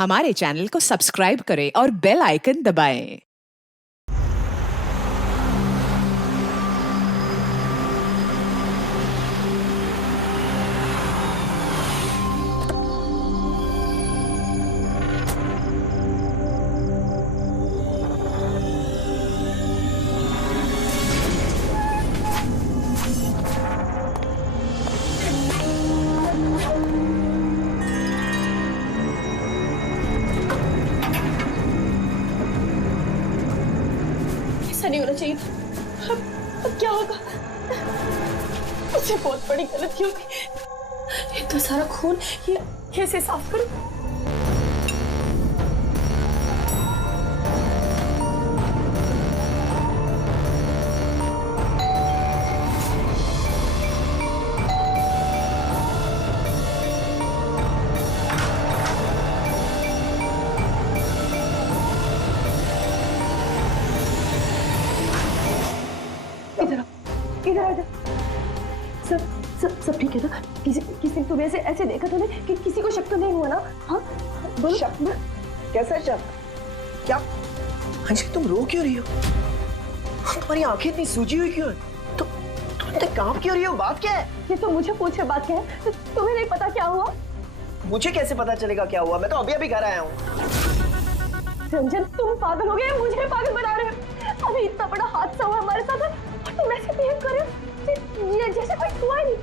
हमारे चैनल को सब्सक्राइब करें और बेल आइकन दबाएं। ऐसा नहीं होना चाहिए था। अब क्या होगा? मुझसे बहुत बड़ी गलती हो गई। इतना सारा खून ये कैसे साफ करूं? इधर सब ठीक है ना? किसी तुम्हें ऐसे देखा तो नहीं कि किसी को शक तो नहीं हुआ ना? हाँ बोलो। शक? कैसा शक? क्या अंजलि तुम रो क्यों रही हो? तुम्हारी आंखें इतनी सूजी हुई क्यों है? तुम इतने कांप क्यों रही हो? बात क्या है? ये तो मुझे पूछे बात क्या है? तो तुम्हें नहीं पता क्या हुआ? मुझे कैसे पता चलेगा क्या हुआ? मैं तो अभी घर आया हूँ। रंजन तुम पागल हो गए, मुझे पागल बना रहे हो। अभी इतना बड़ा हादसा हुआ हमारे साथ और तुम ऐसे बिहेव कर रहे हो जैसे कोई हुआ ही नहीं।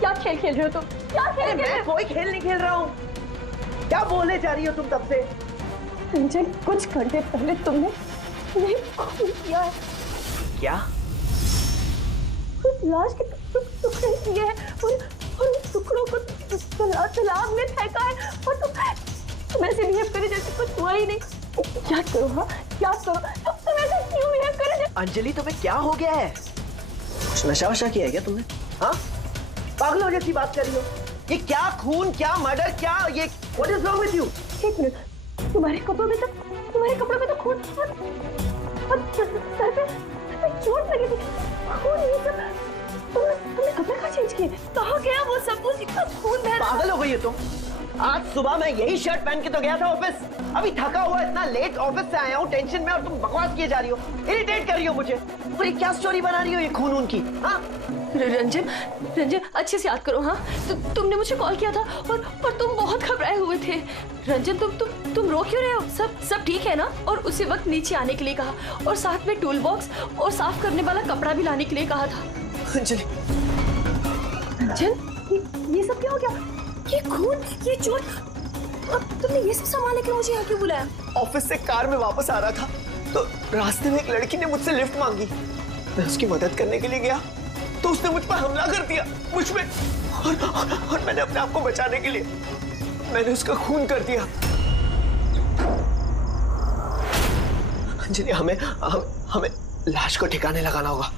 क्या खेल खेल रहे हो तुम? क्या खेल? मैं कोई खेल नहीं खेल रहा हूँ। क्या बोलने जा रही हो तुम तब से? रंजन कुछ घंटे पहले तुमने खून किया है। क्या? उस लाश के टुकड़े किए हैं और उन टुकड़ों को तालाब में फेंका है और तुम ऐसे बिहेव करे जैसे कुछ हुआ ही नहीं। क्या करो? हाँ क्या करो? तुम ऐसे क्यों बिहेव करे? अंजलि तुम्हें क्या हो गया है? कुछ नशा वशा किया है क्या तुमने? हाँ पागलों जैसी बात कर रही हो। ये क्या खून, क्या मर्डर, क्या ये what is wrong with you? एक मिनट, तुम्हारे कपड़ों में तो खून और सर पे चोट लगी थी। खून ये सब तुमने कपड़े कहाँ चेंज किए? कहाँ गया वो सब? कुछ इतना खून बह रहा है। पागल हो गई हो तुम? आज सुबह मैं यही शर्ट पहन के तो गया था ऑफिस। अभी थका हुआ इतना लेट ऑफिस से आया हूँ टेंशन में और तुम बकवास किए जा रही हो, इरिटेट कर रही हो मुझे। और ये क्या स्टोरी बना रही हो ये खून की? हाँ रंजन अच्छे से याद करो। हाँ तुमने मुझे कॉल किया था और तुम बहुत घबराए हुए थे। रंजन तुम रो क्यों रहे हो? सब ठीक है ना? और उसी वक्त नीचे आने के लिए कहा और साथ में टूल बॉक्स और साफ करने वाला कपड़ा भी लाने के लिए कहा था। अंजलि रंजन ये सब क्या हो गया? ये खून, ये चोट, अब तुमने ये सब संभालने के लिए मुझे यहाँ क्यों बुलाया? ऑफिस से कार में वापस आ रहा था तो रास्ते में एक लड़की ने मुझसे लिफ्ट मांगी। मैं उसकी मदद करने के लिए गया तो उसने मुझ पर हमला कर दिया, मुझ पे। और मैंने अपने आप को बचाने के लिए मैंने उसका खून कर दिया। अंजलि हमें लाश को ठिकाने लगाना होगा।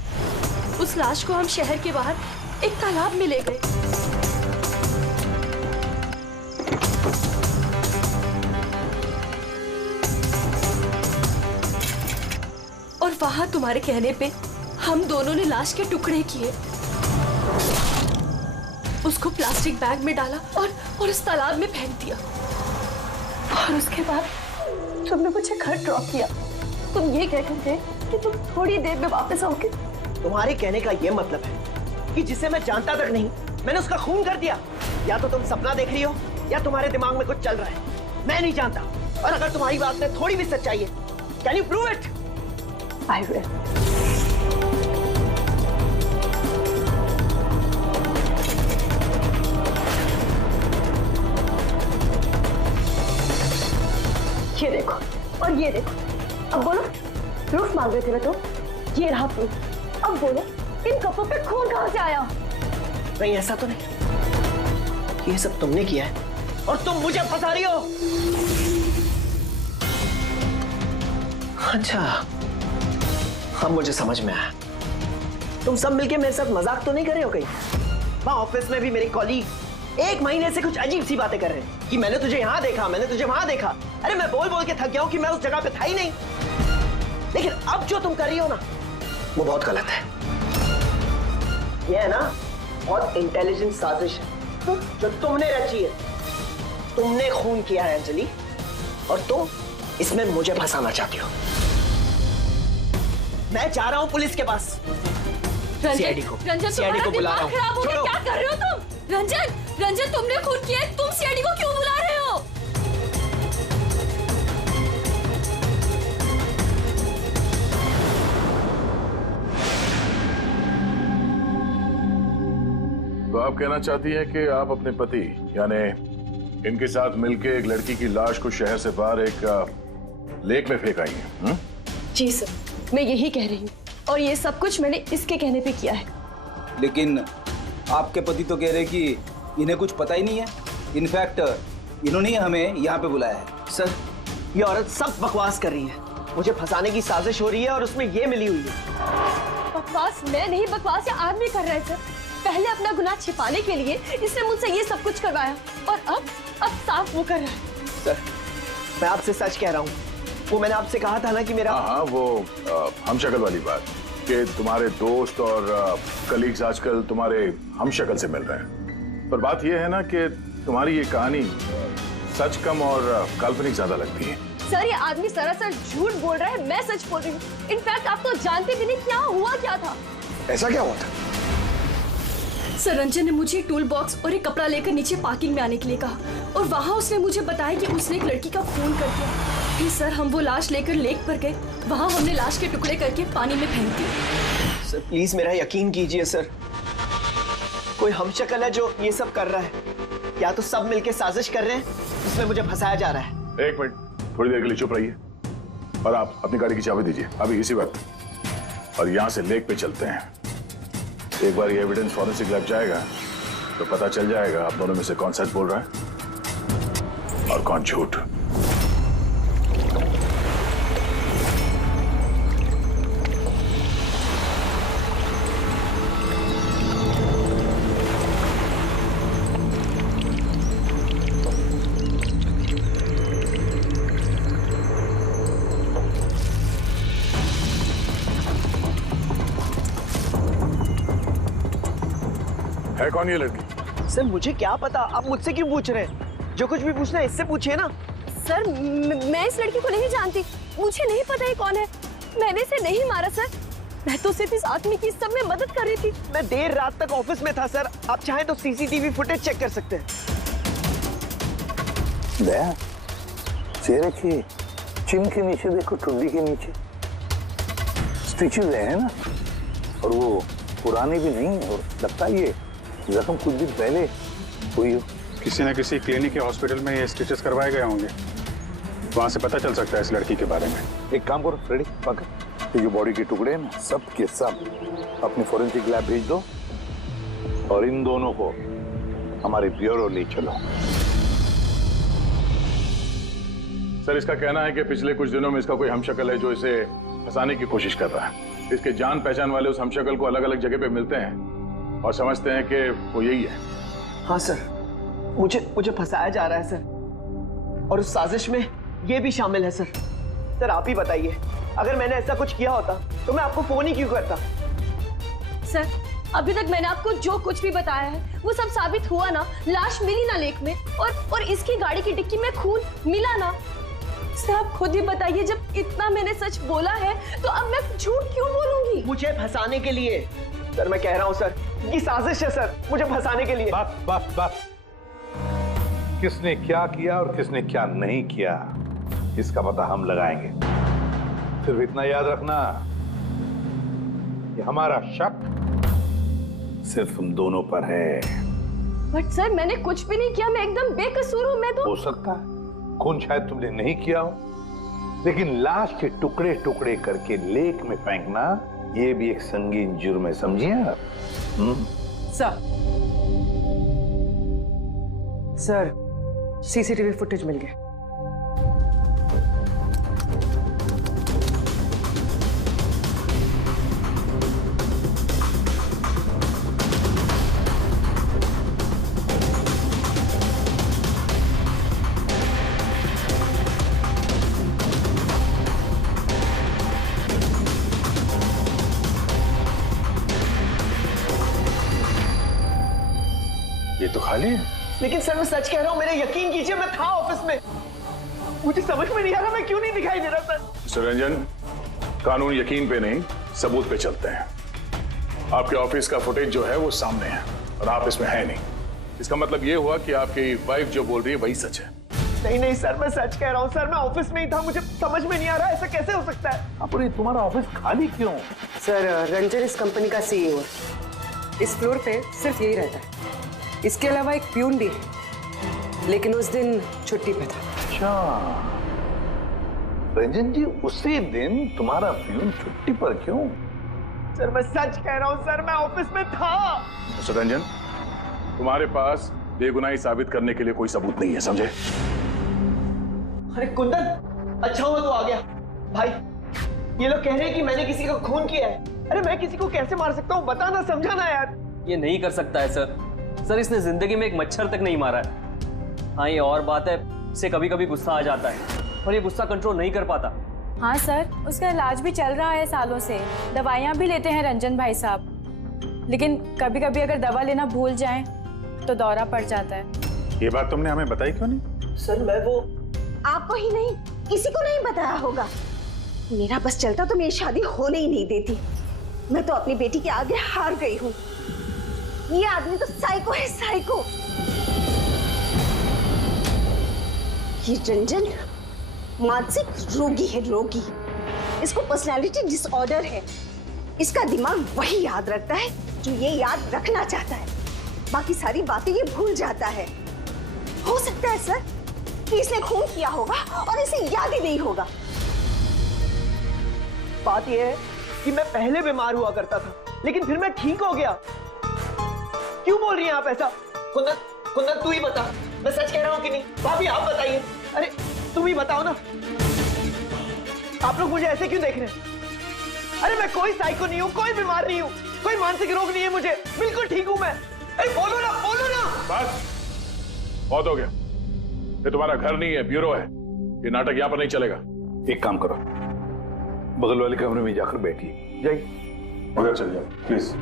उस लाश को हम शहर के बाहर एक तालाब में ले गए और वहां तुम्हारे कहने पे हम दोनों ने लाश के टुकड़े किए, उसको प्लास्टिक बैग में डाला और उस तालाब में फेंक दिया। और उसके बाद तुमने मुझे घर ड्रॉप किया। तुम ये कहकर थे कि तुम थोड़ी देर में वापस आओगे। तुम्हारे कहने का ये मतलब है कि जिसे मैं जानता तक नहीं मैंने उसका खून कर दिया? या तो तुम सपना देख रही हो या तुम्हारे दिमाग में कुछ चल रहा है। मैं नहीं जानता। और अगर तुम्हारी बात में थोड़ी भी सच्चाई है, can you prove it? I will. ये देखो और ये देखो। अब बोलो, प्रूफ मांग रहे थे ना तो ये रहा प्रूफ। अब बोलो इन कपड़ों पे खून कहाँ से आया? नहीं ऐसा तो नहीं, ये सब तुमने किया है और तुम मुझे फंसा रही हो। अच्छा अब मुझे समझ में आया। तुम सब मिलके मेरे साथ मजाक तो नहीं कर रहे हो कहीं? वहां ऑफिस में भी मेरे कॉलीग 1 महीने से कुछ अजीब सी बातें कर रहे हैं कि मैंने तुझे यहाँ देखा, मैंने तुझे वहां देखा। अरे मैं बोल बोल के थक गया हूं कि मैं उस जगह पे था ही नहीं। लेकिन अब जो तुम कर रही हो ना वो बहुत गलत है। ये है ना बहुत इंटेलिजेंट साजिश है जो तुमने रची है। तुमने खून किया है अंजलि, और तुम इसमें मुझे फंसाना चाहती हो। मैं जा रहा हूं पुलिस के पास। सीआईडी को बुला रहा हूं। खराब हो गया, क्या कर रहे हो तुम? रंजन तुमने खून किया है, तुम सीआईडी को क्यों बुला रहे हो? तो आप कहना चाहती हैं कि आप अपने पति यानी इनके साथ मिलकर एक लड़की की लाश को शहर से बाहर एक लेक में फेंक आई हैं? जी सर, मैं यही कह रही हूँ, और ये सब कुछ मैंने इसके कहने पे किया है। लेकिन आपके पति तो कह रहे कि इन्हें कुछ पता ही नहीं है। इनफैक्ट इन्होंने ही हमें यहाँ पे बुलाया है। सर, ये औरत सब बकवास कर रही है। मुझे फंसाने की साजिश हो रही है और उसमें ये मिली हुई है। बकवास मैं नहीं, बकवास ये आदमी कर रहा है सर। पहले अपना गुनाह छिपाने के लिए इसने मुझसे ये सब कुछ करवाया, और अब साफ वो कर रहा है। सर, मैं आपसे सच कह रहा हूँ। वो मैंने आपसे कहा था ना कि मेरा हाँ, वो हमशक्ल वाली बात कि तुम्हारे दोस्त और कलीग्स आजकल तुम्हारे हमशक्ल से मिल रहे हैं। पर बात यह है ना कि तुम्हारी ये कहानी सच कम और काल्पनिक ज्यादा लगती है। सर, ये आदमी सरासर झूठ बोल रहा है, मैं सच बोल रही हूँ। इनफैक्ट आप तो जानते भी नहीं क्या हुआ क्या था। ऐसा क्या हुआ था? सर, रंजन ने मुझे एक टूल बॉक्स और एक कपड़ा लेकर नीचे पार्किंग में आने के लिए कहा, और वहाँ उसने मुझे बताया कि उसने एक लड़की का खून कर दिया। फिर सर हम वो लाश लेकर लेक पर गए, वहाँ हमने लाश के टुकड़े करके पानी में फेंक दिए। सर प्लीज मेरा यकीन कीजिए सर, कोई हमशक्ल है जो ये सब कर रहा है, या तो सब मिलके साजिश कर रहे हैं जिसमें मुझे फंसाया जा रहा है। एक मिनट, थोड़ी देर के लिए चुप रहिए और आप अपनी गाड़ी की चाबी दीजिए अभी इसी वक्त, और यहाँ से लेक पे चलते हैं। एक बार ये एविडेंस फॉरेंसिक लैब जाएगा तो पता चल जाएगा आप दोनों में से कौन सच बोल रहा है और कौन झूठ। है कौन ये लड़की? सर मुझे क्या पता, आप मुझसे क्यों पूछ रहे हैं? जो कुछ भी पूछना है इससे पूछिए ना। सर, मैं इस लड़की को नहीं जानती, मुझे नहीं पता ये कौन है। मैंने इसे नहीं मारा सर, मैं तो सिर्फ इस आदमी की सब में मदद कर रही थी। मैं देर रात तक ऑफिस में था सर, आप चाहें तो सीसीटीवी फुटेज चेक कर सकते हैं। दया, चेहरे की चिन के नीचे देखो, टुंडी के नीचे स्टिचेस है ना, और वो पुरानी भी नहीं है, और लगता है ये जख्म कुछ दिन पहले हुई हो। किसी न किसी क्लिनिक या हॉस्पिटल में ये स्टिचेस करवाए गए होंगे, वहां से पता चल सकता है इस लड़की के बारे में। एक काम करो फ्रेडी, पकड़ ये जो बॉडी के टुकड़े हैं ना, सब के सब अपनी फोरेंसिक लैब भेज दो, और इन दोनों को हमारे ब्यूरो ले चलो। सर, इसका कहना है कि पिछले कुछ दिनों में इसका कोई हमशक्ल है जो इसे फंसाने की कोशिश कर रहा है। इसके जान पहचान वाले उस हमशक्ल को अलग अलग जगह पे मिलते हैं और समझते हैं कि वो यही है। हाँ सर, मुझे फंसाया जा रहा है सर, और उस साजिश में ये भी शामिल है सर। सर आप ही बताइए, अगर मैंने ऐसा कुछ किया होता तो मैं आपको फोन ही क्यों करता? सर, अभी तक मैंने आपको जो कुछ भी बताया है वो सब साबित हुआ ना। लाश मिली ना लेक में, और इसकी गाड़ी की डिक्की में खून मिला ना। सर आप खुद ही बताइए, जब इतना मैंने सच बोला है तो अब मैं झूठ क्यों बोलूंगी? मुझे फंसाने के लिए। सर मैं कह रहा हूँ सर, ये साजिश है सर, मुझे फंसाने के लिए। बस किसने क्या किया और किसने क्या नहीं किया, इसका पता हम लगाएंगे। सिर्फ इतना याद रखना कि हमारा शक सिर्फ तुम दोनों पर है। बट सर मैंने कुछ भी नहीं किया, मैं एकदम बेकसूर हूँ। मैं तो हो सकता है खून शायद तुमने नहीं किया हो, लेकिन लाश के टुकड़े टुकड़े करके लेक में फेंकना ये भी एक संगीन जुर्म है, समझिए आप? सर सीसीटीवी फुटेज मिल गया। ये तो खाली है। लेकिन सर मैं सच कह रहा हूँ, मेरे यकीन कीजिए, मैं था ऑफिस में। मुझे समझ में नहीं आ रहा मैं क्यों नहीं दिखाई दे रहा सर। मिस्टर रंजन, कानून यकीन पे नहीं सबूत पे चलते हैं। आपके ऑफिस का फुटेज जो है वो सामने है और आप इसमें है नहीं। इसका मतलब ये हुआ कि आपकी वाइफ जो बोल रही है वही सच है। नहीं नहीं सर, मैं सच कह रहा हूँ सर, मैं ऑफिस में ही था, मुझे समझ में नहीं आ रहा ऐसा कैसे हो सकता है। अरे तुम्हारा ऑफिस खाली क्यों? सर रंजन इस कंपनी का सीईओ है। इस फ्लोर पे सिर्फ यही रहता है। इसके अलावा एक प्यून भी है, लेकिन उस दिन छुट्टी पे था। अच्छा रंजन जी, उसी दिन तुम्हारा प्यून छुट्टी पर क्यों? सर मैं सच कह रहा हूँ सर, मैं ऑफिस में था। मिस्टर रंजन, तुम्हारे पास बेगुनाही साबित करने के लिए कोई सबूत नहीं है, समझे? अरे कुंदन, अच्छा हुआ तो आ गया। भाई ये लोग कह रहे हैं कि मैंने किसी का खून किया है। अरे मैं किसी को कैसे मार सकता हूँ, बताना, समझाना यार। ये नहीं कर सकता है सर। इसने जिंदगी में एक मच्छर तक नहीं मारा है। हाँ, ये और बात है, इसे कभी कभी गुस्सा आ जाता है और ये गुस्सा कंट्रोल नहीं कर पाता। हाँ सर, उसका इलाज भी चल रहा है सालों से, दवाइयाँ भी लेते हैं रंजन भाई साहब, लेकिन कभी कभी अगर दवा लेना भूल जाएं तो दौरा पड़ जाता है। ये बात तुमने हमें बताई क्यों नहीं? सर मैं वो आपको ही नहीं, किसी को नहीं बताया होगा। मेरा बस चलता तो मेरी शादी होने ही नहीं देती। मैं तो अपनी बेटी के आगे हार गई हूँ। ये आदमी तो साइको है, साइको। ये रंजन मानसिक रोगी है, रोगी। इसको पर्सनालिटी डिसऑर्डर है। इसका दिमाग वही याद रखता है जो ये याद रखना चाहता है, बाकी सारी बातें ये भूल जाता है। हो सकता है सर कि इसने खून किया होगा और इसे याद ही नहीं होगा। बात यह है कि मैं पहले बीमार हुआ करता था, लेकिन फिर मैं ठीक हो गया। क्यों बोल रही हैं आप ऐसा? कुंदन, कुंदन तू ही बता, मैं सच कह रहा हूँ कि नहीं? भाभी आप बताइए। अरे तुम ही बताओ ना, आप लोग मुझे ऐसे क्यों देख रहे हैं? अरे मैं कोई साइको नहीं हूँ, कोई बीमार नहीं हूँ, कोई मानसिक रोग नहीं है मुझे, बिल्कुल ठीक हूँ मैं। अरे बोलो ना, बोलो ना। बस बहुत हो गया। ये तुम्हारा घर नहीं है, ब्यूरो है। ये नाटक यहाँ पर नहीं चलेगा। एक काम करो, बगल वाले कमरे में जाकर बैठिए। जाइए, उधर चल जाओ प्लीज।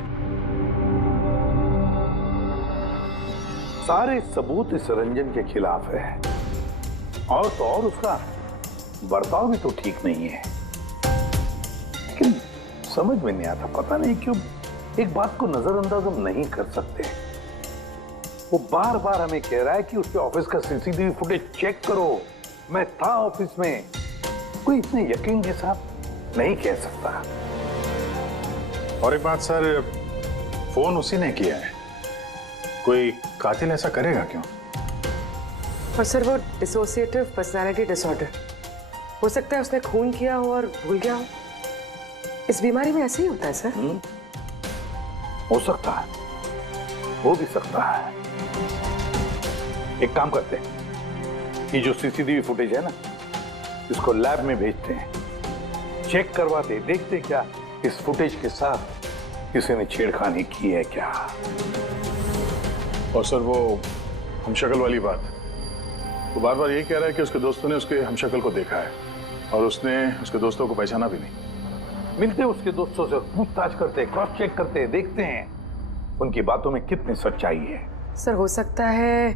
सारे सबूत इस रंजन के खिलाफ है, और तो और उसका बर्ताव भी तो ठीक नहीं है। लेकिन समझ में नहीं आता, पता नहीं क्यों एक बात को नजरअंदाज हम नहीं कर सकते। वो बार बार हमें कह रहा है कि उसके ऑफिस का सीसीटीवी फुटेज चेक करो, मैं था ऑफिस में। कोई इतने यकीन के साथ नहीं कह सकता। और एक बात सर, फोन उसी ने किया है। कोई कातिल ऐसा करेगा क्यों? और सर वो डिसोसिएटिव पर्सनालिटी डिसऑर्डर, हो सकता है उसने खून किया हो और भूल गया हो। इस बीमारी में ऐसे ही होता है सर। हो सकता है, हो भी सकता है। एक काम करते हैं, ये जो सीसीटीवी फुटेज है ना, इसको लैब में भेजते हैं, चेक करवाते, देखते क्या इस फुटेज के साथ किसी ने छेड़खानी की है क्या। और सर वो हमशक्ल वाली बात, वो बार बार यही कह रहा है कि उसके दोस्तों ने उसके हमशक्ल को देखा है और उसने उसके दोस्तों को पहचाना भी नहीं। मिलते उसके दोस्तों से पूछताछ करते, क्रॉस चेक करते, देखते हैं उनकी बातों में कितनी सच्चाई है। सर हो सकता है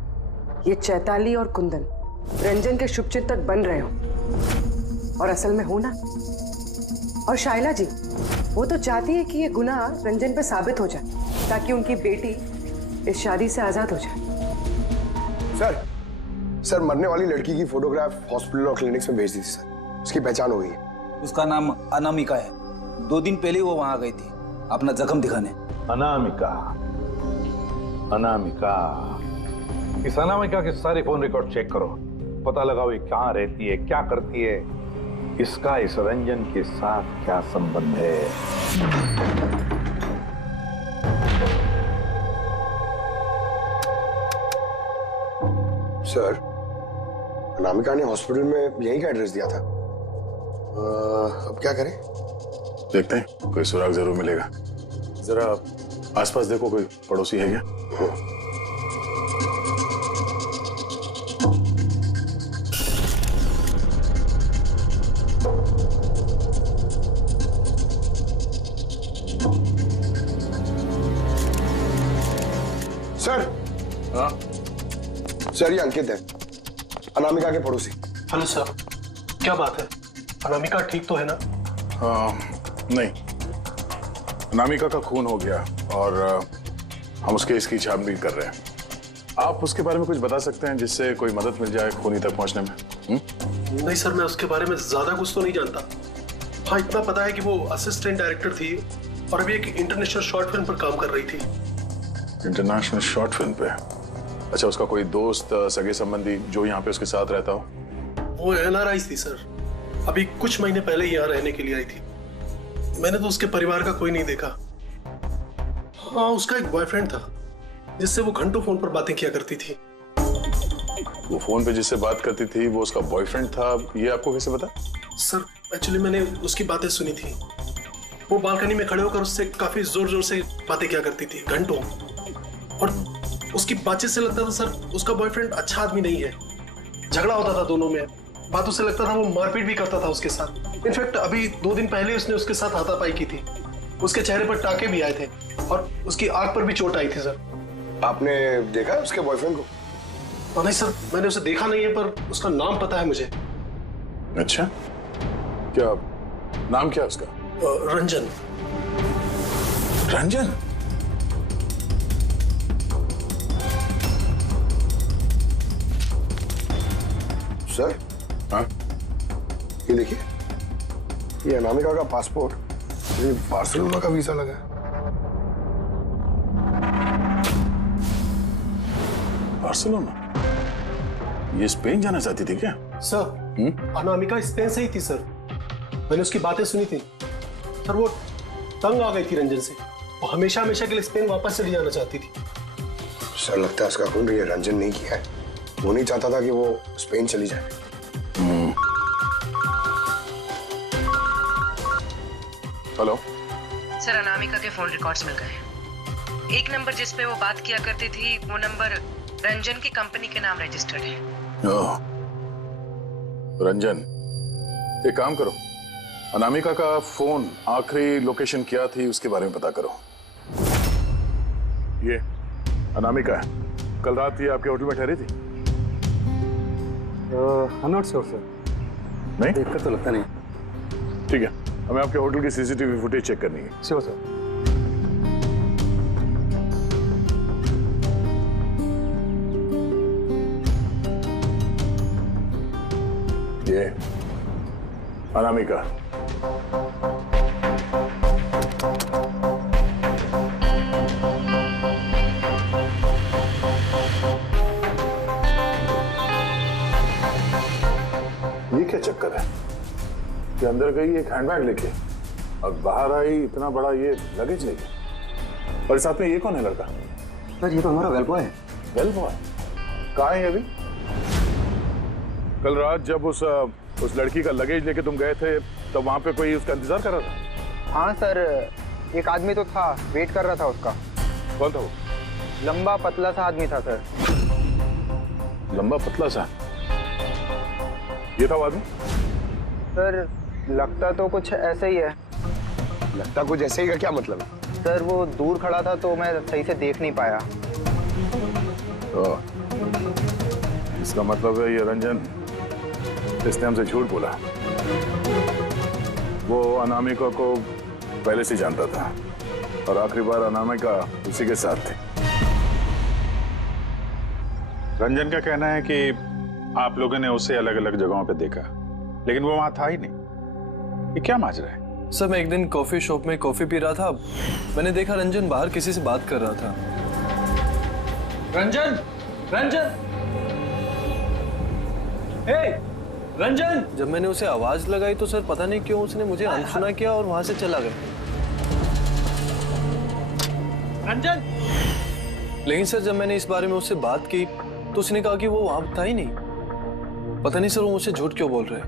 ये चैताली और कुंदन रंजन के शुभचिंतक बन रहे हो और असल में हो ना। और शाइला जी वो तो चाहती है कि ये गुनाह रंजन पे साबित हो जाए ताकि उनकी बेटी इस शादी से आजाद हो जाए। सर मरने वाली लड़की की फोटोग्राफ हॉस्पिटल और क्लिनिक्स में भेज दी थी सर, उसकी पहचान हो गई है। उसका नाम अनामिका है। 2 दिन पहले वो वहां गई थी अपना जख्म दिखाने। अनामिका, अनामिका, इस अनामिका के सारे फोन रिकॉर्ड चेक करो, पता लगाओ ये कहाँ रहती है, क्या करती है, इसका इस रंजन के साथ क्या संबंध है। सर अनामिका ने हॉस्पिटल में यहीं का एड्रेस दिया था। अब क्या करें? देखते हैं, कोई सुराग जरूर मिलेगा। जरा आसपास देखो, कोई पड़ोसी है क्या? सर हाँ सर ये अंकित है, अनामिका के पड़ोसी। हेलो सर, क्या बात है? अनामिका ठीक तो है ना? नहीं, अनामिका का खून हो गया और हम उसके इसकी छानबीन कर रहे हैं। आप उसके बारे में कुछ बता सकते हैं जिससे कोई मदद मिल जाए खूनी तक पहुंचने में? नहीं सर, मैं उसके बारे में ज्यादा कुछ तो नहीं जानता। हाँ, इतना पता है कि वो असिस्टेंट डायरेक्टर थी और अभी एक इंटरनेशनल शॉर्ट फिल्म पर काम कर रही थी। इंटरनेशनल शॉर्ट फिल्म पे? अच्छा, उसका कोई दोस्त सगे संबंधी जो यहाँ पे उसके साथ रहता हो? वो एनआरआई थी सर, अभी कुछ महीने पहले यहाँ रहने के लिए आई थी। मैंने तो उसके परिवार का कोई नहीं देखा। हाँ, उसका एक बॉयफ्रेंड था जिससे वो घंटों फोन पर बातें किया करती थी। वो फोन पे जिससे बात करती थी वो उसका बॉयफ्रेंड था, ये आपको कैसे पता? सर एक्चुअली मैंने उसकी बातें सुनी थी। वो बालकनी में खड़े होकर उससे काफी जोर जोर से बातें किया करती थी घंटों, और उसकी बातचीत से लगता था सर उसका बॉयफ्रेंड अच्छा आदमी नहीं है। झगड़ा होता था दोनों में, बातों से लगता था वो मारपीट भी करता था उसके साथ। इनफैक्ट अभी 2 दिन पहले उसने उसके साथ हाथापाई की थी। उसके चेहरे पर टाके भी आए थे और उसकी आंख पर भी चोट आई थी सर। आपने देखा है उसके बॉयफ्रेंड को? नहीं सर, मैंने उसे देखा नहीं है, पर उसका नाम पता है मुझे। अच्छा, क्या नाम क्या उसका? रंजन। रंजन? सर, हाँ? ये देखिए, ये अनामिका का पासपोर्ट, ये बार्सिलोना का वीजा लगा है। बार्सिलोना? ये स्पेन जाना चाहती थी क्या? सर, अनामिका स्पेन से ही थी सर। मैंने उसकी बातें सुनी थी सर। वो तंग आ गई थी रंजन से। वो हमेशा हमेशा के लिए स्पेन वापस चली जाना चाहती थी। सर लगता है उसका खून ये रंजन नहीं किया है। वो नहीं चाहता था कि वो स्पेन चली जाए। हेलो सर, अनामिका के फोन रिकॉर्ड्स मिल गए। एक नंबर जिस पे वो बात किया करती थी वो नंबर रंजन की कंपनी के नाम रजिस्टर्ड है। ओह, रंजन, एक काम करो, अनामिका का फोन आखिरी लोकेशन क्या थी उसके बारे में पता करो। ये अनामिका है, कल रात ये आपके होटल में ठहरी थी? I am not sure sir. नहीं? देखकर तो लगता नहीं। ठीक है, हमें आपके होटल की सीसीटीवी फुटेज चेक करनी है। Sure sir. ये अनामिका। ये क्या चक्कर है कि अंदर गई एक हैंडबैग लेके और बाहर आई इतना बड़ा ये लगेज लेके, और साथ में ये कौन है लड़का? सर ये तो हमारा वेल बॉय है। वेल बॉय कहाँ है अभी? कल रात जब उस लड़की का लगेज लेके तुम गए थे तब वहां पे कोई उसका इंतजार कर रहा था? हाँ सर, एक आदमी तो था, वेट कर रहा था उसका। कौन था वो? लंबा पतला सा आदमी था सर। लंबा पतला सा? ये था वो आदमी? सर लगता तो कुछ ऐसा ही है। लगता कुछ ऐसे ही का क्या मतलब है? सर वो दूर खड़ा था तो मैं सही से देख नहीं पाया। तो इसका मतलब है ये रंजन, इसने हमसे झूठ बोला। वो अनामिका को पहले से जानता था और आखिरी बार अनामिका उसी के साथ थी। रंजन का कहना है कि आप लोगों ने उसे अलग अलग जगहों पे देखा, लेकिन वो वहां था ही नहीं। ये क्या माजरा है? सर मैं एक दिन कॉफी शॉप में कॉफी पी रहा था, मैंने देखा रंजन बाहर किसी से बात कर रहा था। रंजन, रंजन, हे, रंजन! जब मैंने उसे आवाज लगाई तो सर पता नहीं क्यों उसने मुझे अनसुना किया और वहां से चला गया। रंजन! लेकिन सर जब मैंने इस बारे में उससे बात की तो उसने कहा कि वो वहां था ही नहीं। पता नहीं सर वो मुझसे झूठ क्यों बोल रहे हैं।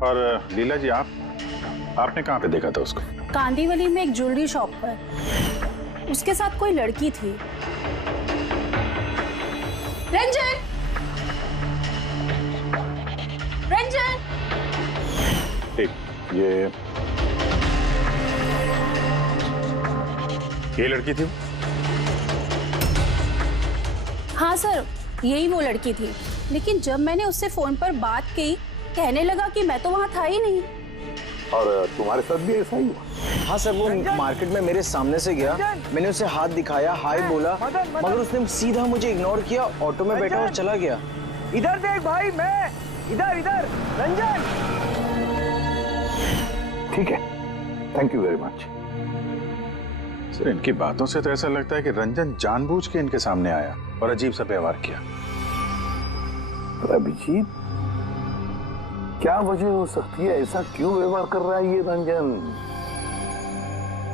और लीला जी, आपने कहाँ पे देखा था उसको? कांदीवली में एक ज्वेलरी शॉप पर, उसके साथ कोई लड़की थी। रंजन! रंजन! ठीक, ये लड़की थी? हाँ सर, यही वो लड़की थी, लेकिन जब मैंने उससे फोन पर बात की कहने लगा कि मैं तो वहाँ था ही नहीं। और तुम्हारे साथ भी ऐसा ही हुआ? हाँ सर, वो मार्केट में मेरे सामने से गया, मैंने उसे हाथ दिखाया, हाय बोला, मगर उसने सीधा मुझे इग्नोर किया, ऑटो में बैठा और चला गया। इधर देख भाई, मैं इधर इधर रंजन। ठीक है, thank you very much. Sir इनकी बातों से तो ऐसा लगता है कि रंजन जानबूझ के इनके सामने आया और अजीब सा व्यवहार किया। अभिजीत, क्या वजह हो सकती है? ऐसा क्यों व्यवहार कर रहा है ये रंजन?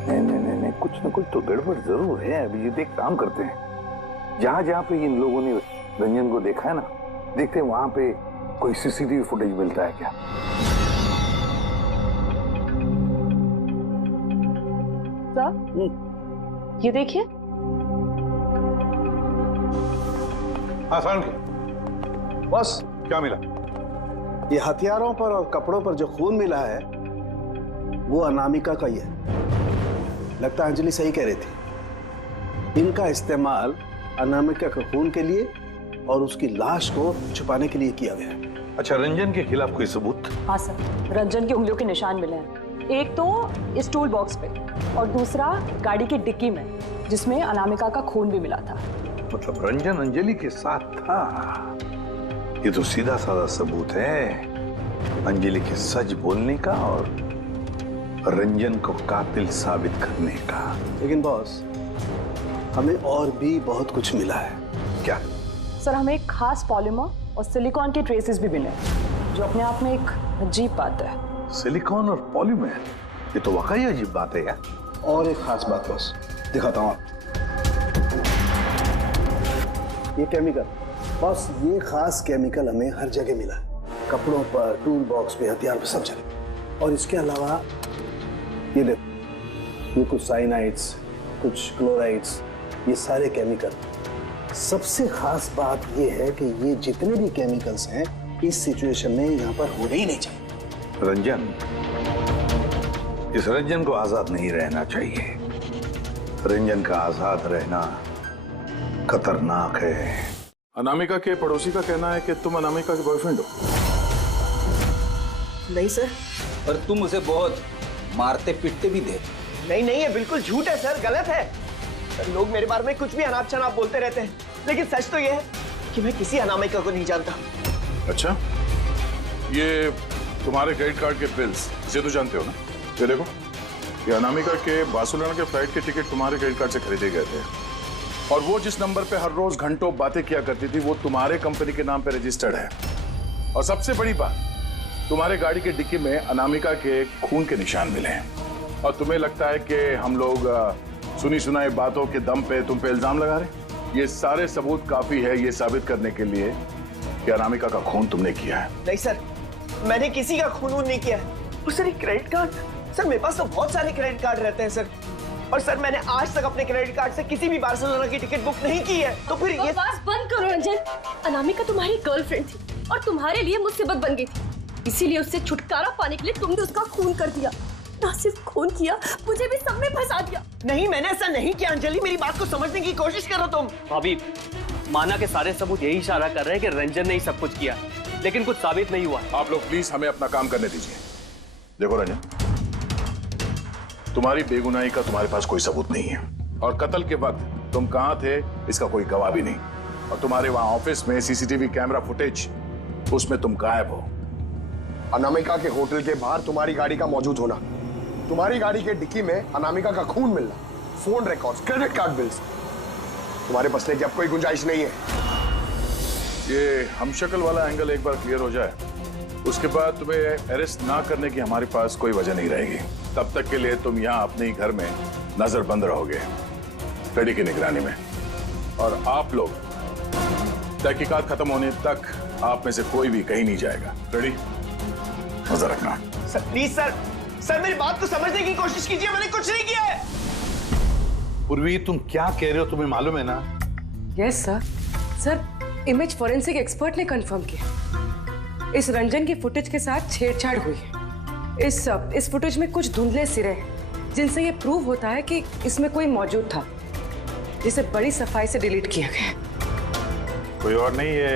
नहीं, कुछ ना कुछ तो गड़बड़ जरूर है। अभिजीत, एक काम करते हैं, जहां जहां पे इन लोगों ने रंजन को देखा है ना, देखते हैं वहां पे कोई सीसीटीवी फुटेज मिलता है क्या। ये देखिए। हाँ सारुण, बस क्या मिला? ये हथियारों पर और कपड़ों पर जो खून मिला है वो अनामिका का ही है। लगता है अंजलि सही कह रही थी, इनका इस्तेमाल अनामिका के खून के लिए और उसकी लाश को छुपाने के लिए किया गया है। अच्छा, रंजन के खिलाफ कोई सबूत? हाँ सर, रंजन की उंगलियों के निशान मिले हैं। एक तो इस टूल बॉक्स पे और दूसरा गाड़ी की डिक्की में, जिसमें अनामिका का खून भी मिला था। मतलब रंजन अंजलि के साथ था? ये तो सीधा साधा सबूत है अंजलि के सच बोलने का और रंजन को कातिल साबित करने का। लेकिन बॉस, हमें और भी बहुत कुछ मिला है। क्या? सर, हमें एक खास पॉलीमर और सिलिकॉन के ट्रेसेस भी मिले, जो अपने आप में एक अजीब बात है। सिलिकॉन और पॉलीमर, ये तो वाकई अजीब बात है यार। और एक खास बात बॉस, दिखाता हूँ। ये केमिकल बॉस, ये खास केमिकल हमें हर जगह मिला, कपड़ों पर, टूल बॉक्स पे, हथियार पे, सब जगह। और इसके अलावा ये देखो, ये कुछ साइनाइड्स, कुछ क्लोराइड्स, ये सारे केमिकल। सबसे खास बात ये है कि ये जितने भी केमिकल्स हैं इस सिचुएशन में यहाँ पर होने ही नहीं चाहिए। रंजन, इस रंजन को आजाद नहीं रहना चाहिए। रंजन का आजाद रहना खतरनाक है। अनामिका के पड़ोसी का कहना है कि तुम अनामिका के बॉयफ्रेंड हो। नहीं सर। पर तुम उसे बहुत मारते पीटते भी थे। नहीं, ये बिल्कुल झूठ है सर, गलत है सर। लोग मेरे बारे में कुछ भी अनाप शनाप बोलते रहते हैं, लेकिन सच तो ये है कि मैं किसी अनामिका को नहीं जानता। अच्छा, ये तुम्हारे क्रेडिट कार्ड के बिल्स, इसे तो जानते हो ना? ये देखो, ये अनामिका के बार्सिलोना के फ्लाइट के टिकट तुम्हारे क्रेडिट कार्ड से खरीदे गए थे, और वो जिस नंबर पे हर रोज घंटों बातें किया करती थी वो तुम्हारे कंपनी के नाम पे रजिस्टर्ड है। और सबसे बड़ी बात, तुम्हारे गाड़ी के डिक्की में अनामिका के खून के निशान मिले हैं। और तुम्हें लगता है कि हम लोग सुनी सुनाई बातों के दम पे तुम पे इल्जाम लगा रहे? ये सारे सबूत काफी है ये साबित करने के लिए कि अनामिका का खून तुमने किया है। नहीं सर, मैंने किसी का खून नहीं किया है। और सर, ये क्रेडिट कार्ड, सर मेरे पास तो बहुत सारे क्रेडिट कार्ड रहते हैं सर, और सर मैंने आज तक अपने क्रेडिट कार्ड से किसी भी बार्सिलोना की टिकट बुक नहीं की है। तो फिर ये बस बंद करो रंजन। अनामिका तुम्हारी गर्लफ्रेंड थी और तुम्हारे लिए मुसीबत बन गई थी, इसीलिए उससे छुटकारा पाने के लिए तुमने उसका खून कर दिया। ना सिर्फ खून किया, मुझे भी सब में फंसा दिया। नहीं, मैंने ऐसा नहीं किया अंजलि, मेरी बात को समझने की कोशिश करो तुम। भाभी, माना के सारे सबूत यही इशारा कर रहे हैं कि रंजन ने ही सब कुछ किया, लेकिन कुछ साबित नहीं हुआ। आप लोग प्लीज हमें अपना काम करने दीजिए। देखो रंजन, तुम्हारी बेगुनाही का तुम्हारे पास कोई सबूत नहीं है, और कत्ल के वक्त तुम कहां थे इसका कोई गवाह भी नहीं, और तुम्हारे वहां ऑफिस में सीसीटीवी कैमरा फुटेज, उसमें तुम गायब हो। अनामिका के होटल के बाहर तुम्हारी गाड़ी का मौजूद होना, तुम्हारी गाड़ी के डिक्की में अनामिका का खून मिलना, phone records, credit card bills, तुम्हारे बचने की अब कोई गुंजाइश नहीं है। ये हमशक्ल वाला एंगल एक बार क्लियर हो जाए, उसके बाद तुम्हें अरेस्ट ना करने की हमारे पास कोई वजह नहीं रहेगी। तब तक के लिए तुम यहाँ अपने ही घर में नजरबंद रहोगे, कड़ी की निगरानी में, और आप लोग तहकीकात खत्म होने तक आप में से कोई भी कहीं नहीं जाएगा। रेडी? नजर रखना। सर प्लीज सर मेरी बात को समझने की कोशिश कीजिए, मैंने कुछ नहीं किया है। पूर्वी, तुम क्या कह रहे हो, तुम्हें मालूम है ना? Yes sir. Sir, image forensic expert ने कंफर्म किया, इस रंजन की फुटेज के साथ छेड़छाड़ हुई है। इस फुटेज में कुछ धुंधले सिरे हैं, जिनसे ये प्रूव होता है कि इसमें कोई मौजूद था, जिसे बड़ी सफाई से डिलीट किया गया। कोई और नहीं, ये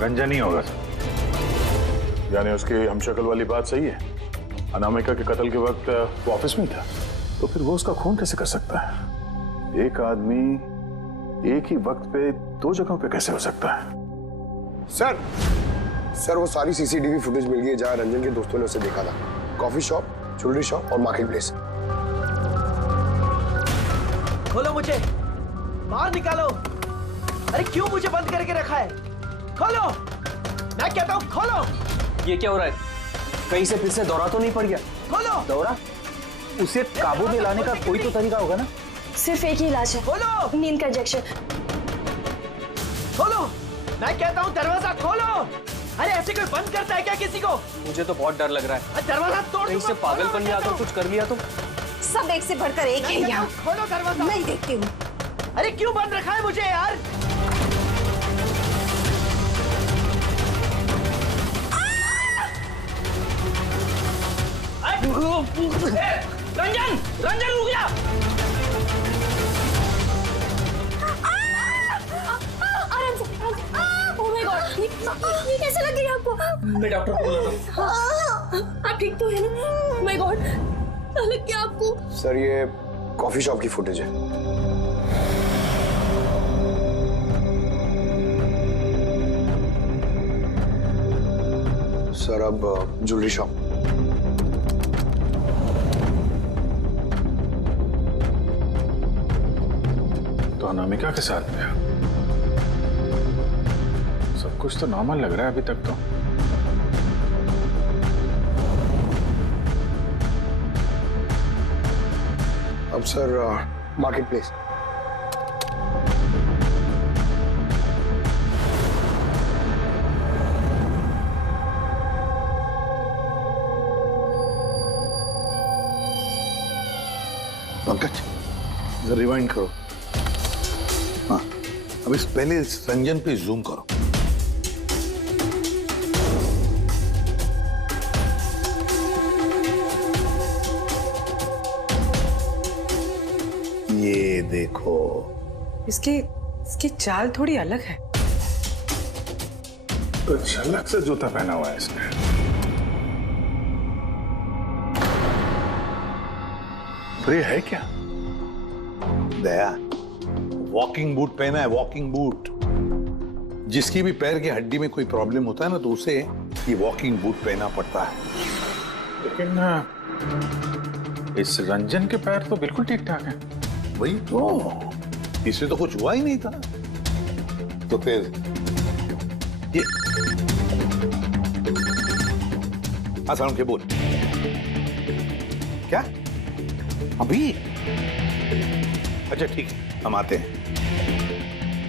रंजन ही होगा सर। यानी उसकी हमशक्ल वाली बात सही है, अनामिका के कत्ल के वक्त वो ऑफिस में था, तो फिर वो उसका खून कैसे कर सकता है? एक आदमी एक ही वक्त पे दो जगहों पे कैसे हो सकता है? सर वो सारी सीसीटीवी फुटेज मिल गई है जहां रंजन के दोस्तों ने उसे देखा था। कॉफी शॉप, ज्वेलरी शॉप और मार्केट प्लेस। खोलो मुझे, बाहर निकालो। अरे क्यों मुझे बंद करके रखा है? खोलो, मैं कहता हूँ खोलो। ये क्या हो रहा है? कहीं से फिर से दौरा तो नहीं पड़ गया? खोलो। दौरा? उसे काबू में लाने का कोई तो तरीका होगा ना? सिर्फ एक ही इलाज है। खोलो। नींद का इंजेक्शन। खोलो, मैं कहता हूँ दरवाजा खोलो। अरे ऐसे कोई बंद करता है क्या किसी को? मुझे तो बहुत डर लग रहा है। दरवाजा तोड़। कहीं से पागलपन में आकर कुछ कर लिया तो? सब एक से बढ़कर एक है यहाँ। खोलो दरवाजा। मैं देखती हूँ। अरे क्यों बंद रखा है मुझे यार? रंजन, रंजन रुक जा। आराम से। ओह माय गॉड, ये कैसे लग रही है आपको? मैं डॉक्टर को बुलाता हूं। आप ठीक तो है ना? माय गॉड, लग गया आपको? सर ये कॉफी शॉप की फुटेज है। सर अब ज्वेलरी शॉप। तो अनामिका के साथ में सब कुछ तो नॉर्मल लग रहा है अभी तक तो। अब सर मार्केट प्लेस। पंकज जरा रिवाइंड करो। हाँ, अब इस पहले इस रंजन पे जूम करो। ये देखो, इसकी चाल थोड़ी अलग है। तो झलक से जूता पहना हुआ है इसने। तो ये है क्या? दया, वॉकिंग बूट पहना है, वॉकिंग बूट। जिसकी भी पैर की हड्डी में कोई प्रॉब्लम होता है ना, तो उसे ये वॉकिंग बूट पहना पड़ता है। लेकिन इस रंजन के पैर तो बिल्कुल ठीक ठाक हैं। वही तो, इससे तो कुछ हुआ ही नहीं था। तो फिर ये आसान के बोल क्या अभी? अच्छा ठीक है, हम आते हैं।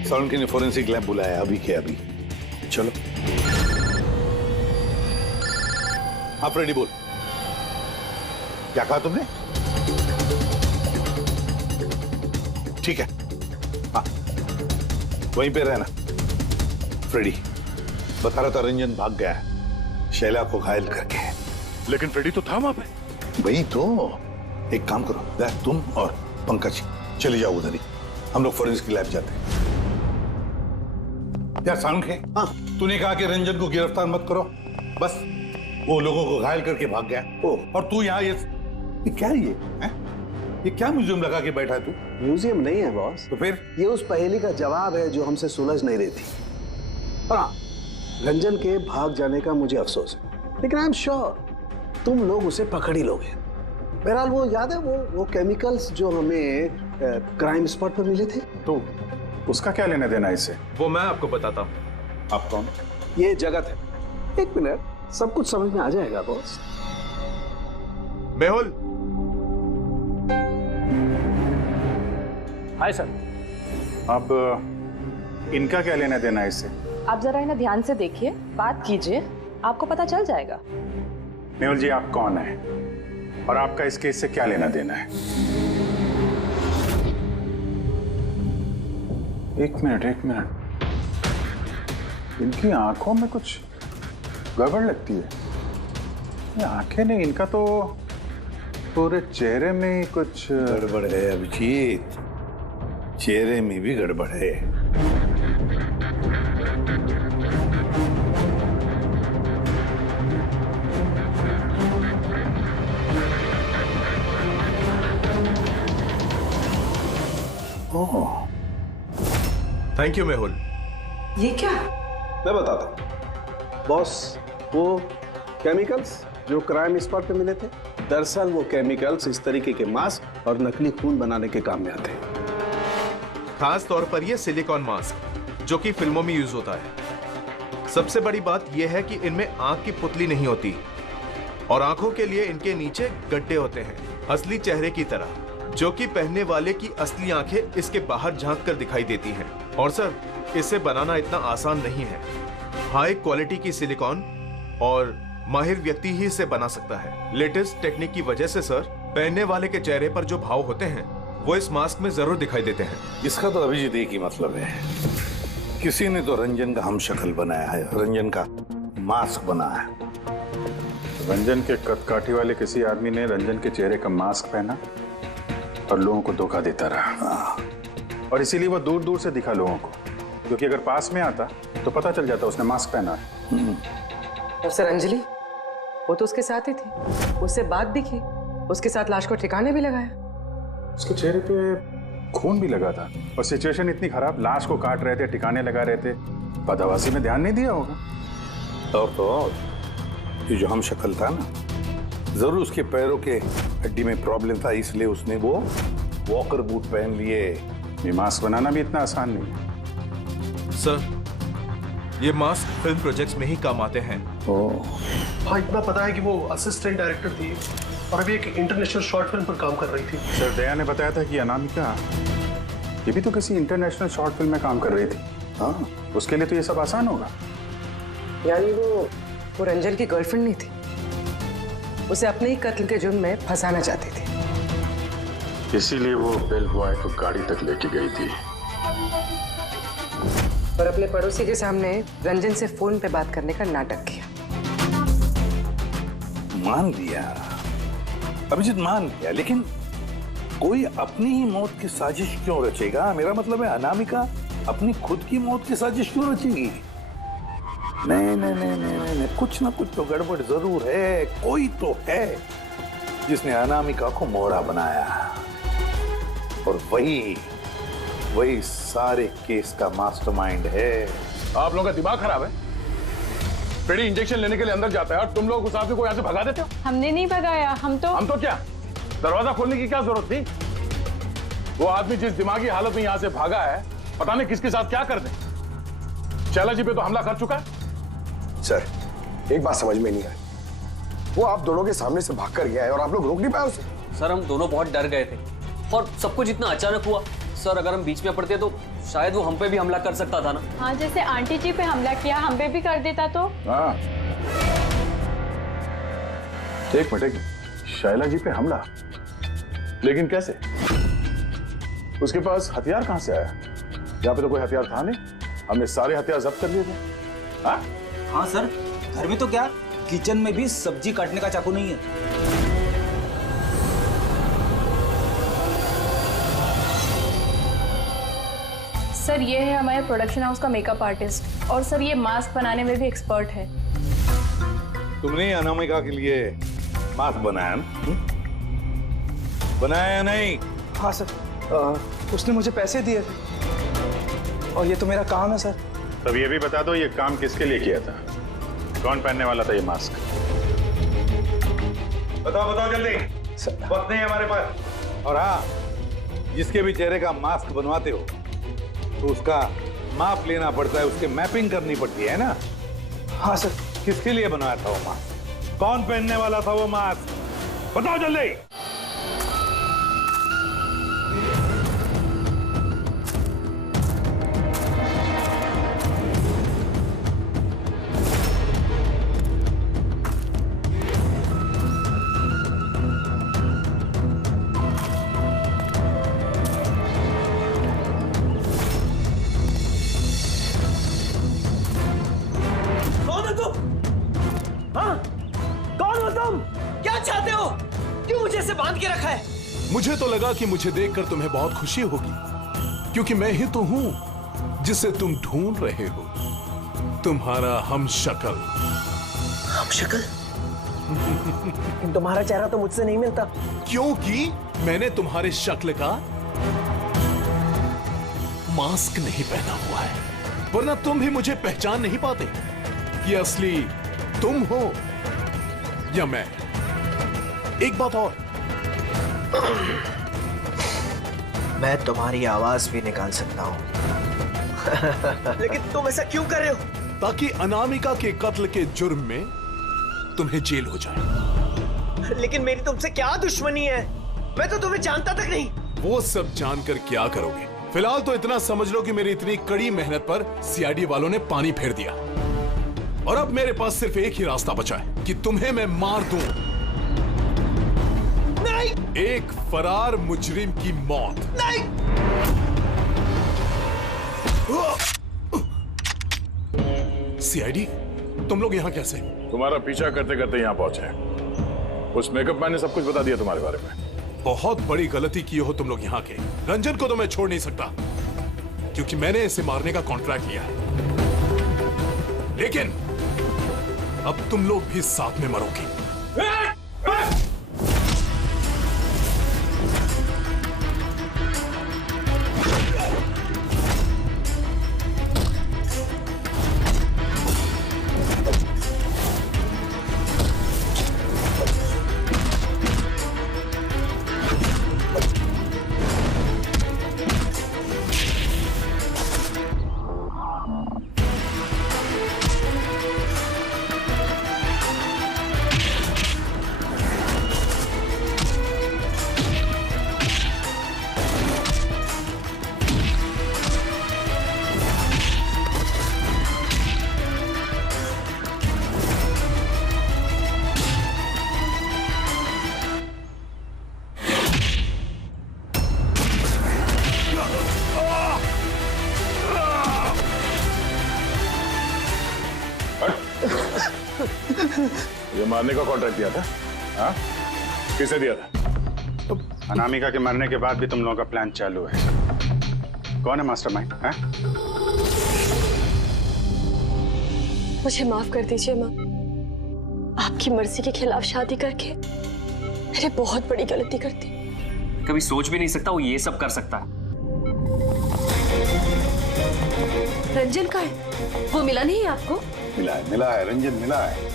साउंड के ने फोरेंसिक लैब बुलाया अभी के अभी। चलो आप रेडी बोल। क्या कहा तुमने? ठीक है, हाँ वहीं पे रहना। फ्रेडी बता रहा था रंजन भाग गया है शैला को घायल करके। लेकिन फ्रेडी तो था वहां पे। वही तो, एक काम करो, तुम और पंकज चले जाओ उधर ही, हम लोग फोरेंसिक लैब जाते हैं। यार साउंड है, हाँ तूने कहा कि रंजन को गिरफ्तार मत करो, बस वो लोगों को घायल करके भाग गया। और तू यहाँ ये क्या है? ये क्या म्यूजियम लगा के बैठा है तू? म्यूजियम नहीं है बॉस। तो फिर? ये उस पहेली का जवाब है जो हमसे सुलझ नहीं रही थी। हाँ, रंजन के भाग जाने का मुझे अफसोस है, लेकिन आई एम श्योर तुम लोग उसे पकड़ ही लोगे। बहरहाल वो याद है वो केमिकल्स जो हमें क्राइम स्पॉट पर मिले थे? तो उसका क्या लेना देना इससे? वो मैं आपको बताता हूँ। आप कौन? ये जगत है। एक मिनट, सब कुछ समझ में आ जाएगा बॉस। मेहुल। Hi sir. अब इनका क्या लेना देना है इससे? आप जरा इन्हें ध्यान से देखिए, बात कीजिए, आपको पता चल जाएगा। मेहुल जी आप कौन है और आपका इस केस से क्या लेना देना है? एक मिनट, इनकी आंखों में कुछ गड़बड़ लगती है। ये आंखें नहीं, इनका तो पूरे चेहरे में कुछ गड़बड़ है अभिजीत, चेहरे में भी गड़बड़ है। Thank you Mehul. ये क्या? मैं बताता हूँ बॉस, वो केमिकल्स जो क्राइम स्पॉट पे मिले थे, दरअसल वो केमिकल्स इस तरीके के मास्क और नकली खून बनाने के काम में आते हैं। खास तौर पर ये सिलिकॉन मास्क जो कि फिल्मों में यूज होता है। सबसे बड़ी बात यह है कि इनमें आंख की पुतली नहीं होती और आंखों के लिए इनके नीचे गड्ढे होते हैं, असली चेहरे की तरह, जो कि पहनने वाले की असली आंखें इसके बाहर झांक कर दिखाई देती हैं। और सर, इसे बनाना इतना आसान नहीं है। हाई क्वालिटी की सिलिकॉन और माहिर व्यक्ति ही इसे बना सकता है। लेटेस्ट टेक्निक की वजह से सर, पहनने वाले के चेहरे पर जो भाव होते हैं वो इस मास्क में जरूर दिखाई देते हैं। इसका तो अभिजीत एक ही मतलब है, किसी ने तो रंजन का हम शक्ल बनाया है, रंजन का मास्क बनाया है। रंजन के कदकाठी वाले किसी आदमी ने रंजन के चेहरे का मास्क पहना और लोगों को धोखा देता रहा, और इसीलिए वो दूर दूर से दिखा लोगों को, क्योंकि अगर पास में आता तो पता चल जाता उसने मास्क पहना है। और सर अंजलि, वो तो उसके साथ ही थी, उससे बात भी की, उसके साथ लाश को ठिकाने भी लगाया। उसके चेहरे पे खून भी लगा था और सिचुएशन इतनी खराब, लाश को काट रहे थे, ठिकाने लगा रहे थे, बदहवासी में ध्यान नहीं दिया होगा। और तो और ये जो हम शक्ल था ना, जरूर उसके पैरों के हड्डी में प्रॉब्लम था, इसलिए उसने वो वॉकर बूट पहन लिए। ये मास्क बनाना भी इतना आसान नहीं है सर। ये मास्क फिल्म प्रोजेक्ट्स में ही काम आते हैं। हाँ, इतना पता है कि वो असिस्टेंट डायरेक्टर थी और अभी एक इंटरनेशनल शॉर्ट फिल्म पर काम कर रही थी। सर, दया ने बताया था कि अनामिका ये भी तो किसी इंटरनेशनल शॉर्ट फिल्म में काम कर रही थी। हाँ, उसके लिए तो ये सब आसान होगा। यानी वो रंजन की गर्लफ्रेंड नहीं थी, उसे अपने ही कत्ल के जुर्म में फंसाना चाहती थी, इसीलिए वो बेल बॉय को गाड़ी तक लेके गई थी। और अपने पड़ोसी के सामने रंजन से फोन पे बात करने का नाटक किया। मान लिया अभिजीत, मान लिया, लेकिन कोई अपनी ही मौत की साजिश क्यों रचेगा? मेरा मतलब है अनामिका अपनी खुद की मौत की साजिश क्यों रचेगी? नहीं नहीं नहीं नहीं नहीं, कुछ ना कुछ तो गड़बड़ जरूर है। कोई तो है जिसने अनामिका को मोहरा बनाया, और वही सारे केस का मास्टरमाइंड है। आप लोगों का दिमाग खराब है? फ्रेडी इंजेक्शन लेने के लिए अंदर जाता है और तुम लोग उस आदमी को यहाँ से भगा देते हो। हमने नहीं भगाया, हम तो क्या दरवाजा खोलने की क्या जरूरत थी? वो आदमी जिस दिमागी हालत में यहाँ से भागा है, पता नहीं किसके साथ क्या कर दे। शैला जी पे तो हमला कर चुका है। सर, एक बात समझ में नहीं आई, वो आप दोनों के सामने से भाग कर गया है और आप लोग रोक नहीं पाए उसे। सर, हम दोनों बहुत डर गए थे और सब कुछ इतना अचानक हुआ। सर, अगर हम बीच में पड़ते तो शायद वो हम पे भी हमला कर सकता था ना। हाँ, जैसे आंटी जी पे हमला किया, हम पे भी कर देता तो। हाँ, एक मिनट, शैला जी पे हमला, लेकिन कैसे? उसके पास हथियार कहां से आया? यहाँ पे तो कोई हथियार था नहीं, हमने सारे हथियार जब्त कर लिए थे। हाँ सर, घर में तो क्या, किचन में भी सब्जी काटने का चाकू नहीं है। सर, ये है हमारे प्रोडक्शन हाउस का मेकअप आर्टिस्ट, और सर ये मास्क बनाने में भी एक्सपर्ट है। तुमने अनामिका के लिए मास्क बनाया ना? बनाया नहीं? हाँ सर, उसने मुझे पैसे दिए थे और ये तो मेरा काम है सर। तब ये भी बता दो, ये काम किसके लिए किया था? कौन पहनने वाला था ये मास्क? बताओ जल्दी, वक्त नहीं है हमारे पास। और हाँ, जिसके भी चेहरे का मास्क बनवाते हो तो उसका माप लेना पड़ता है, उसके मैपिंग करनी पड़ती है ना? हाँ सर। किसके लिए बनवाया था वो मास्क? कौन पहनने वाला था वो मास्क? बताओ जल्दी। मुझे तो लगा कि मुझे देखकर तुम्हें बहुत खुशी होगी, क्योंकि मैं ही तो हूं जिसे तुम ढूंढ रहे हो, तुम्हारा हमशक्ल। हमशक्ल? तुम्हारा चेहरा तो मुझसे नहीं मिलता। क्योंकि मैंने तुम्हारे शक्ल का मास्क नहीं पहना हुआ है, वरना तुम भी मुझे पहचान नहीं पाते कि असली तुम हो या मैं। एक बात और, मैं तुम्हारी आवाज भी निकाल सकता हूं। लेकिन तुम ऐसा क्यों कर रहे हो? ताकि अनामिका के कत्ल के जुर्म में तुम्हें जेल हो जाए। लेकिन मेरी तुमसे क्या दुश्मनी है? मैं तो तुम्हें जानता तक नहीं। वो सब जानकर क्या करोगे? फिलहाल तो इतना समझ लो कि मेरी इतनी कड़ी मेहनत पर सीआईडी वालों ने पानी फेर दिया, और अब मेरे पास सिर्फ एक ही रास्ता बचा है कि तुम्हें मैं मार दूं। नहीं! एक फरार मुजरिम की मौत। नहीं! सीआईडी, तुम लोग यहाँ कैसे? तुम्हारा पीछा करते करते यहाँ पहुंचे। उस मेकअप मैन ने सब कुछ बता दिया तुम्हारे बारे में। बहुत बड़ी गलती की हो तुम लोग यहाँ के। रंजन को तो मैं छोड़ नहीं सकता, क्योंकि मैंने इसे मारने का कॉन्ट्रैक्ट लिया है। लेकिन अब तुम लोग भी साथ में मरोगे। ये मारने का कॉन्ट्रैक्ट दिया था? हाँ? किसे दिया था? अनामिका के मरने के बाद भी तुम लोगों का प्लान चालू है। कौन है मास्टरमाइंड? मुझे माफ कर दीजिए माँ। आपकी मर्जी के खिलाफ शादी करके मैंने बहुत बड़ी गलती कर दी। कभी सोच भी नहीं सकता वो ये सब कर सकता है। रंजन का है? वो मिला नहीं है आपको? मिला है, रंजन मिला है।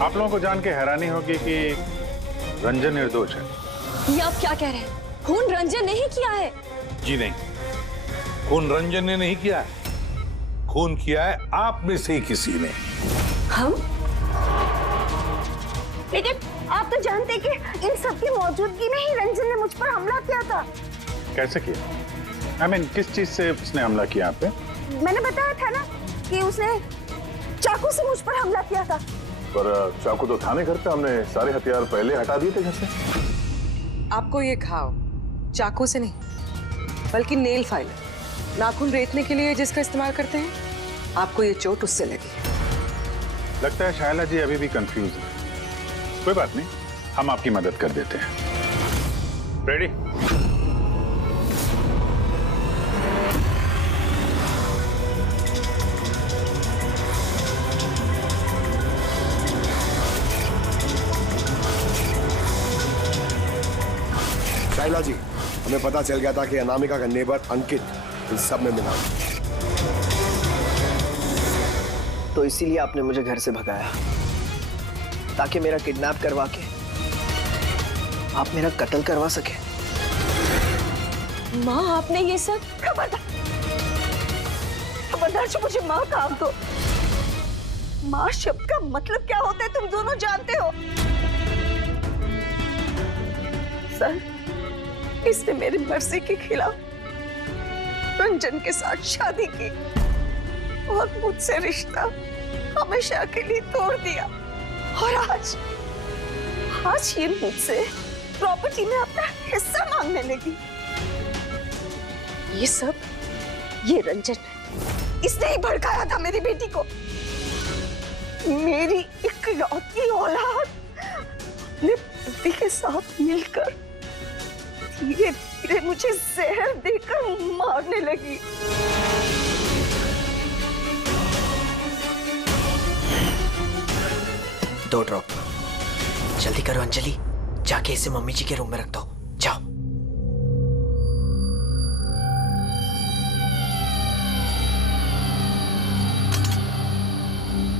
आप लोगों को जान के हैरानी होगी कि रंजन निर्दोष है। ये आप क्या कह रहे हैं? खून रंजन ने ही किया है? जी नहीं, खून रंजन ने नहीं किया है, खून किया है आप में से ही किसी ने। हम? लेकिन आप तो जानते कि इन सब की मौजूदगी में ही रंजन ने मुझ पर हमला किया था। कैसे किया? किस चीज से उसने हमला किया आप पे? मैंने बताया था ना कि उसने चाकू से मुझ पर हमला किया था। पर चाकू तो थाने घर पे, हमने सारे हथियार पहले हटा दिए थे घर से। आपको ये घाव चाकू से नहीं बल्कि नेल फाइलर, नाखून रेतने के लिए जिसका इस्तेमाल करते हैं, आपको ये चोट उससे लगी। लगता है शायला जी अभी भी कंफ्यूज है। कोई बात नहीं, हम आपकी मदद कर देते हैं। रेडी? शाइला जी, हमें पता चल गया था कि अनामिका का नेबर अंकित इन सब में मिला, तो इसीलिए आपने मुझे घर से भगाया, ताकि मेरा किडनैप करवा के आप मेरा कत्ल करवा सके। माँ, आपने ये सब? खबरदार जो मुझे माँ कहा दो। माँ शब्द का मतलब क्या होता है तुम दोनों जानते हो। सर, इसने मेरी मर्जी के खिलाफ रंजन के साथ शादी की और मुझसे रिश्ता हमेशा के लिए तोड़ दिया, और आज ये मुझसे प्रॉपर्टी में अपना हिस्सा मांगने लगी। ये सब ये रंजन, इसने ही भड़काया था मेरी बेटी को। मेरी इकलौती औलाद अपने पति के साथ मिलकर धीरे धीरे मुझे जहर देकर मारने लगी। दो ड्रॉप। जल्दी करो अंजलि, जाके इसे मम्मी जी के रूम में रख दो। जाओ।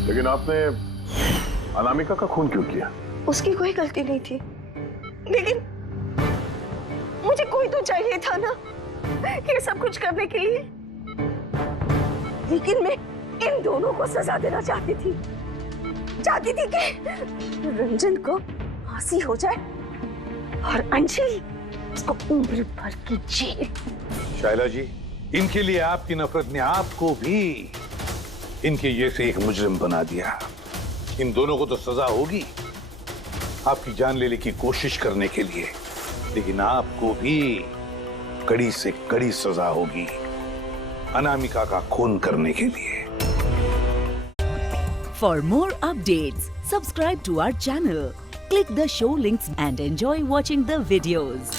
लेकिन आपने अनामिका का खून क्यों किया? उसकी कोई गलती नहीं थी, लेकिन मुझे कोई तो चाहिए था ना ये सब कुछ करने के लिए। लेकिन मैं इन दोनों को सजा देना चाहती थी कि रंजन को फांसी हो जाए और अंजलि उसको उम्र भर की जेल। शायला जी, इनके लिए आपकी नफरत ने आपको भी इनके जैसे एक मुजरिम बना दिया। इन दोनों को तो सजा होगी आपकी जान लेने की कोशिश करने के लिए, लेकिन आपको भी कड़ी से कड़ी सजा होगी अनामिका का खून करने के लिए। For more updates, subscribe to our channel, click the show links and enjoy watching the videos.